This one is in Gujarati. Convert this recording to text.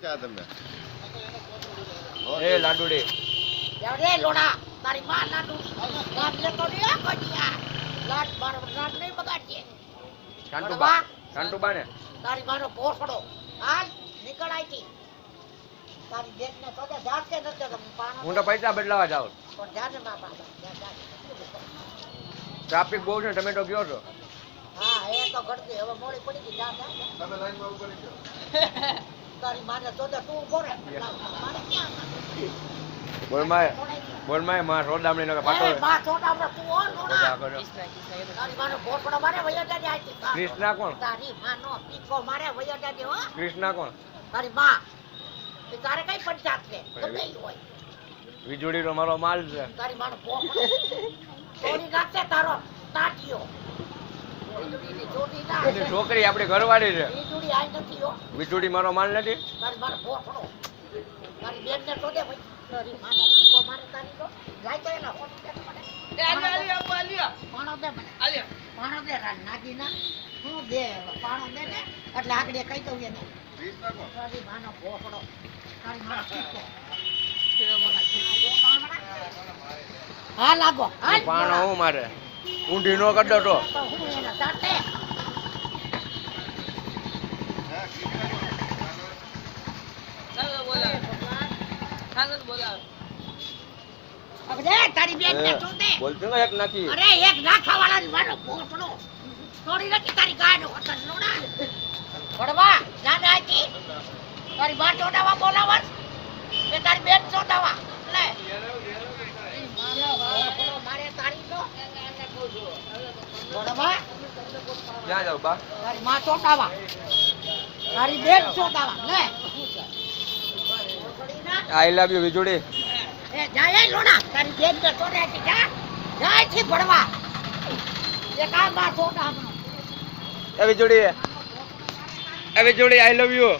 ક્યાં તમે એ લાડુડી રે લોડા તારી માં લાડુડી ગામ લેતો રે કોડિયા લાડ બાર લાડ નહીં બગાડજે શાંતુબા શાંતુબા ને તારી માનો ભોસડો હાલ નીકળ આઈથી તારી બેટ ને તો જાતે નથી તો પાણો હું તો પૈસા બદલાવા જાઉં પણ જાને બાપા ટ્રાફિક બહુ છે તમે તો ગયો છો હા એ તો ઘડતી હવે મોડી પડી ગઈ જા તમે લાઈનમાં ઉભા રહી જાઓ તારી માને તો તું ઉભો રે મારે ક્યાં બોલ માય માં રોડામણી નો પાટો એ બા છોટા આપણે તું ઓર લોડા તારી માનો ભોસડો મારે વયો જાજે આઈથી કૃષ્ણા કોણ તારી માનો પીકો મારે વયો જાજે હો કૃષ્ણા કોણ તારી માં એ તારે કઈ પંચાયત છે ગમે ઈ હોય વીજળી નો મારો માલ છે તારી માનો ભોસડો છોડી નાખશે તારો તાટિયો વીજળીની જોડી ના એની છોકરી આપણી ઘરવાળી છે વીજળી આઈ નથી હો વીજળી મારો માલ નથી તારી માનો ભોસડો તારી બેન ને શોધે ભાઈ તારી માનો પીકો મારે તારી તો જાય તો એના હોટ દે મને પાણો દે મને પાણો દે નાગી ના હું દે પાણો દે ને એટલે આગળ કહી દઉં એને કૃષ્ણ કોણ તારી માનો ભોસડો તારી માનો પીકો હા લાગો હાલ પાણો હું મારે ઊંધી નો કરતો તો તો હું એના સાથે હવે તારી બેન ને શોધે બોલતો ને એક નાખી અરે એક નાખા વાળાની માનો ભોસડો થોડી નથી તારી ગાયનો વતન લોડા પડવા જાને આથી તારી બા ચોડાવા બોલાવસ એ તારી બેન ચોડાવા લે મારે તારી તો પડવા ક્યાં જાવ બા તારી માં ચોડાવા તારી બેન ચોડાવા લે આઈ લવ યુ વીજળી એ જાય લોડા તારી બેન ને ચોડે છે જા જાય થી પડવા એ કામ બા ચોડાવા એ વીજળી આઈ લવ યુ